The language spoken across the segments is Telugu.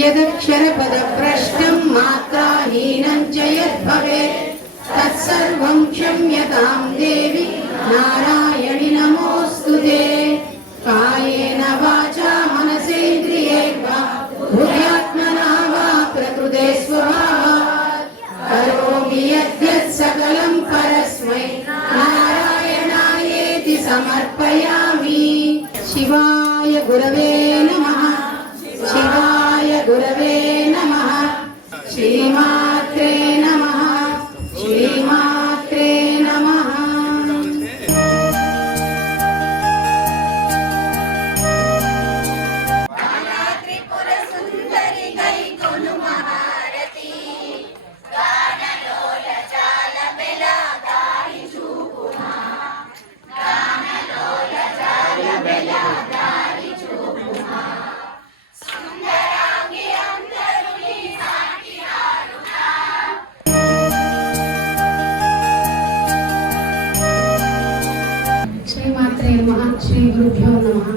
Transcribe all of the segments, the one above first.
यदक्षरपदभ्रष्टं मात्राहीनं च यद्भवेत् तत्सर्वं क्षम्यतां देवि नारायणि नमोऽस्तुते। कायेन वाचा मनसेन्द्रिये वा बुद्ध्यात्मना वा प्रकृते स्वभावात् करोमि यद्यत् सकलं परस्मै नारायणायेति समर्पयामि। शिवाय गुरवे नमः। शिवाय गुरवे नमः। श्रीमात्रे नमः। श्रीमात्रे नमः। శ్రీ గురుభ్యో నమః.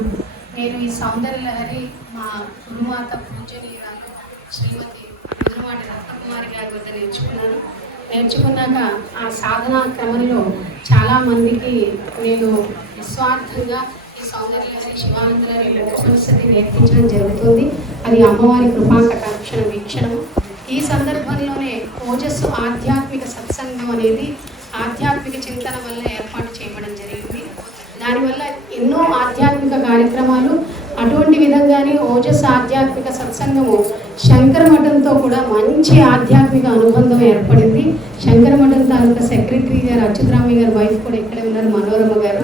నేను ఈ సౌందర్యలహరి మా గురుమాత పూజనీయురాలు శ్రీమతి ఎదురుమాటి రత్నకుమారి గారి వద్ద నేర్చుకున్నాక ఆ సాధనా క్రమంలో చాలామందికి నేను నిస్వార్థంగా ఈ సౌందర్యలహరి శివానందలహరి ఉపనిషత్తి నేర్పించడం జరుగుతుంది. అది అమ్మవారి కృపా కటాక్షణ వీక్షణము. ఈ సందర్భంలోనే ఓజస్సు ఆధ్యాత్మిక సత్సంగం అనేది ఆధ్యాత్మిక చింతన వల్ల ఏర్పాటు చేయడం జరిగింది. దానివల్ల ఎన్నో ఆధ్యాత్మిక కార్యక్రమాలు అటువంటి విధంగానే ఓజస్ ఆధ్యాత్మిక సత్సంగము శంకరమఠంతో కూడా మంచి ఆధ్యాత్మిక అనుబంధం ఏర్పడింది. శంకరమఠం తాలూకా సెక్రటరీ గారు అచ్యుతరామయ్య గారు వైఫ్ కూడా ఇక్కడే ఉన్నారు, మనోరమ గారు.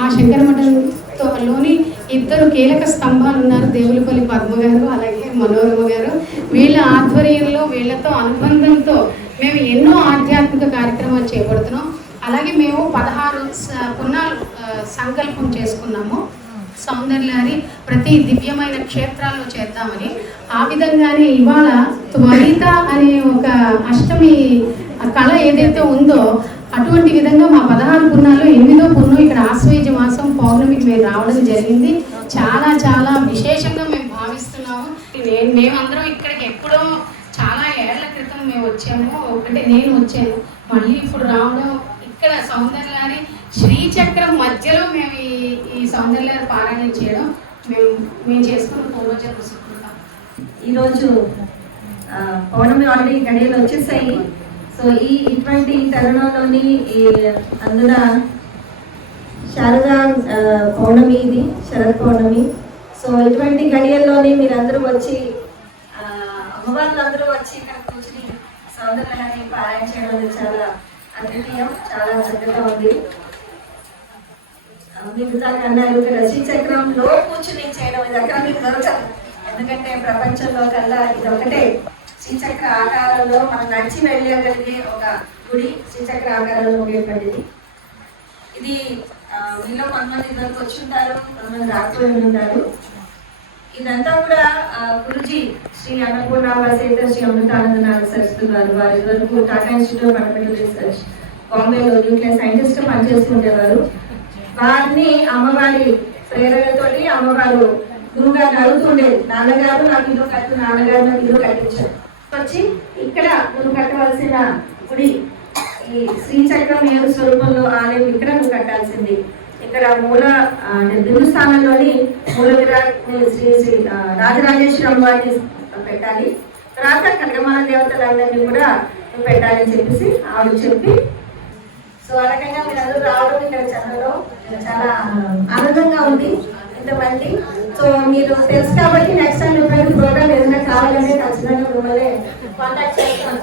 ఆ శంకరమఠంలోని ఇద్దరు కీలక స్తంభాలు ఉన్నారు, దేవులపల్లి పద్మ గారు అలాగే మనోరమ గారు. వీళ్ళ ఆధ్వర్యంలో వీళ్ళతో అనుబంధంతో మేము ఎన్నో ఆధ్యాత్మిక కార్యక్రమాలు చేపడుతున్నాం. అలాగే మేము 16 పున్నాలు సంకల్పం చేసుకున్నాము సౌందర్యలహరి ప్రతి దివ్యమైన క్షేత్రాల్లో చేద్దామని. ఆ విధంగానే ఇవాళ త్వరిత అనే ఒక అష్టమి కళ ఏదైతే ఉందో అటువంటి విధంగా మా 16 పున్నాలు 8వ పున్నం ఇక్కడ ఆశ్వయుజ మాసం పౌర్ణమికి మేము రావడం జరిగింది. చాలా చాలా విశేషంగా మేము భావిస్తున్నాము. మేమందరం ఇక్కడికి ఎప్పుడో చాలా ఏళ్ల క్రితం మేము వచ్చాము, అంటే నేను వచ్చాను, మళ్ళీ ఇప్పుడు రావడం ఇక్కడ సౌందర్యలహరి శ్రీచక్రం మధ్యలో మేము ఈ సౌందర్యలహరి పారాయణం చేయడం మేము చేసుకున్న పూర్వజన్మ సుకృతం. ఈరోజు పౌర్ణమి ఆల్రెడీ గడియలు వచ్చేసాయి. సో ఇటువంటి తరుణంలోని అందున శారదా పౌర్ణమి, ఇది శరత్ పౌర్ణమి. సో ఇటువంటి గడియల్లోనే మీరందరూ వచ్చి అమ్మవార్లందరూ వచ్చి ఇక్కడ కూర్చుని సౌందర్యలహరి పారాయణ చేయడం చాలా అద్వితీయం, చాలా చక్కగా ఉంది. మిగతా అన్నారు ఇక్కడ శ్రీచక్రంలో కూర్చుని చేయడం ఇది అక్కడ మీకు దొరకదు. ఎందుకంటే ప్రపంచంలో కల్లా ఇది ఒకటే శ్రీచక్ర ఆకారంలో మనం నడిచి వెళ్ళగలిగే ఒక గుడి శ్రీచక్ర ఆకారంలో ఉండేటువంటిది. ఇది మీలో కొంతమంది ఇద్దరికి వచ్చి ఉంటారు, కొంతమంది రాకపోయి ఉంటారు. ఇదంతా కూడా గురుజీ శ్రీ అన్నపూర్ణావాసేత శ్రీ అమృతానందనాథ సరస్వతి గారు, వారి వరకు Tata institute of fundamental research బాంబేలో న్యూక్లియర్ సైంటిస్ట్ పనిచేస్తూ ఉండేవారు. వారిని అమ్మవారి ప్రేరణతోటి అమ్మవారు గురువుగారిని అడుగుతుండేది, నాన్నగారు నాకు ఇల్లు కట్టు, నాన్నగారు నాకు ఇల్లు కట్టించారు. వచ్చి ఇక్కడ నువ్వు కట్టవలసిన గుడి ఈ శ్రీచక్రం 7 స్వరూపంలో ఆలయం ఇక్కడ నువ్వు కట్టాల్సింది. ఇక్కడ మూల బిందు స్థానంలోని మూల విరాట్ శ్రీ శ్రీ రాజరాజేశ్వరి అమ్మవారిని పెట్టాలి. తర్వాత కనకమాల దేవతలందరినీ కూడా పెట్టాలని చెప్పేసి ఆవిడ చెప్పి, సో ఆ రకంగా మీరు అందరూ రావడం ఇక్కడ చంద్రలో చాలా ఆనందంగా ఉంది ఇంతమంది. సో మీరు తెలుసు కాబట్టి నెక్స్ట్ టైం ఇటువంటి ప్రోగ్రామ్ ఏదైనా కావాలంటే ఖచ్చితంగా మిమ్మల్ని కాంటాక్ట్ చేస్తాను.